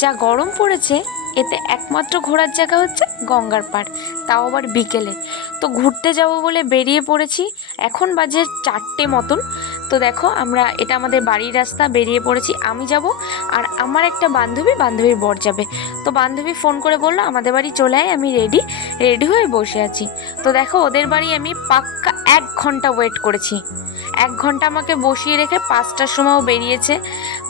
যা গরম পড়েছে, এতে একমাত্র ঘোরার জায়গা হচ্ছে গঙ্গার পাড়, তাও আবার বিকেলে। তো ঘুরতে যাব বলে বেরিয়ে পড়েছি, এখন বাজে চারটে মতন। তো দেখো, আমরা, এটা আমাদের বাড়ির রাস্তা, বেরিয়ে পড়েছি। আমি যাব আর আমার একটা বান্ধবী বান্ধবীর বর যাবে। তো বান্ধবী ফোন করে বলল, আমাদের বাড়ি চলে আয়, আমি রেডি রেডি হয়ে বসে আছি। তো দেখো, ওদের বাড়ি আমি পাক্কা এক ঘণ্টা ওয়েট করেছি। এক ঘণ্টা আমাকে বসিয়ে রেখে পাঁচটার সময়ও বেরিয়েছে।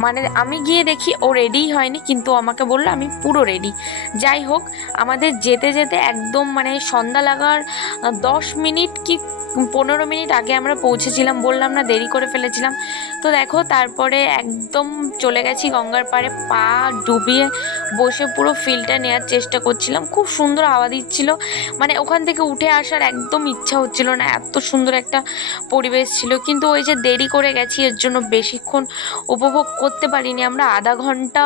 মানে আমি গিয়ে দেখি ও রেডিই হয়নি, কিন্তু আমাকে বলল, আমি পুরো রেডি যাই হোক, আমাদের যেতে যেতে একদম মানে সন্ধ্যা লাগার দশ মিনিট কি পনেরো মিনিট আগে আমরা পৌঁছেছিলাম। বললাম, না, দেরি করে ফেলেছিলাম। তো দেখো, তারপরে একদম চলে গেছি গঙ্গার পাড়ে, পা ডুবিয়ে বসে পুরো ফিলটা নেওয়ার চেষ্টা করছিলাম। খুব সুন্দর হাওয়া দিচ্ছিল। মানে ওখান থেকে উঠে আসার একদম ইচ্ছা হচ্ছিল না, এত সুন্দর একটা পরিবেশ ছিল। কিন্তু ওই যে দেরি করে গেছি, এর জন্য বেশিক্ষণ উপভোগ করতে পারিনি আমরা। আধা ঘণ্টা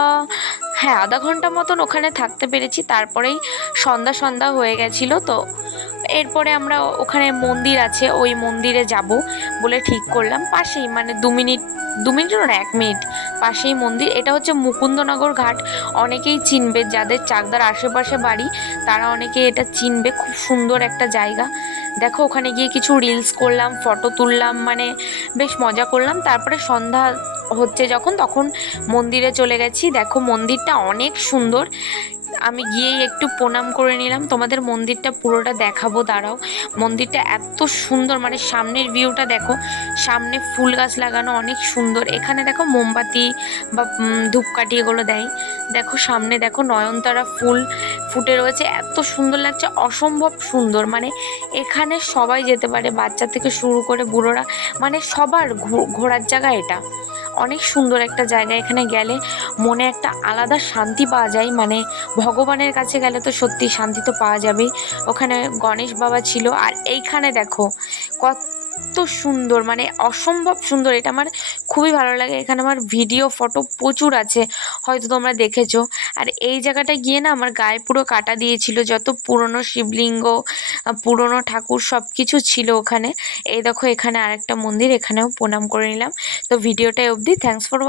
হ্যাঁ আধা ঘণ্টা মতন ওখানে থাকতে পেরেছি। তারপরেই সন্ধ্যা সন্ধ্যা হয়ে গেছিল, তো এরপরে আমরা ওখানে মন্দির আছে, ওই মন্দিরে যাব বলে ঠিক করলাম। পাশেই মানে দু মিনিট, দু মিনিটও না, এক মিনিট পাশেই মন্দির। এটা হচ্ছে মুকুন্দনগর ঘাট। অনেকেই চিনবে, যাদের চাকদার আশেপাশে বাড়ি, তারা অনেকে এটা চিনবে। খুব সুন্দর একটা জায়গা। দেখো, ওখানে গিয়ে কিছু রিলস করলাম ফটো তুললাম মানে বেশ মজা করলাম। তারপরে সন্ধ্যা হচ্ছে যখন, তখন মন্দিরে চলে গেছি। দেখো, মন্দিরটা অনেক সুন্দর। আমি গিয়েই একটু প্রণাম করে নিলাম। তোমাদের মন্দিরটা পুরোটা দেখাবো, দাঁড়াও। মন্দিরটা এত সুন্দর মানে সামনের ভিউটা দেখো, সামনে ফুল গাছ লাগানো, অনেক সুন্দর। এখানে দেখো মোমবাতি বা ধূপকাঠি এগুলো দেয়। দেখো সামনে দেখো নয়নতারা ফুল ফুটে রয়েছে। এত সুন্দর লাগছে, অসম্ভব সুন্দর। মানে এখানে সবাই যেতে পারে, বাচ্চা থেকে শুরু করে বুড়োরা মানে সবার ঘোরার জায়গা এটা। অনেক সুন্দর একটা জায়গা। এখানে গেলে মনে একটা আলাদা শান্তি পাওয়া যায়। মানে ভগবানের কাছে গেলে তো সত্যি শান্তি তো পাওয়া যাবেই। ওখানে গণেশ বাবা ছিল। আর এইখানে দেখো, কত সুন্দর মানে অসম্ভব সুন্দর। এটা আমার খুবই ভালো লাগে। এখানে আমার ভিডিও ফটো প্রচুর আছে, হয়তো তোমরা দেখেছ। আর এই জায়গাটা গিয়ে না আমার গায়ে পুরো কাটা দিয়েছিল, যত পুরনো শিবলিঙ্গ পুরনো ঠাকুর সব কিছু ছিল ওখানে। এই দেখো এখানে আরেকটা মন্দির, এখানেও প্রণাম করে নিলাম। তো ভিডিওটা অবধি থ্যাংকস ফর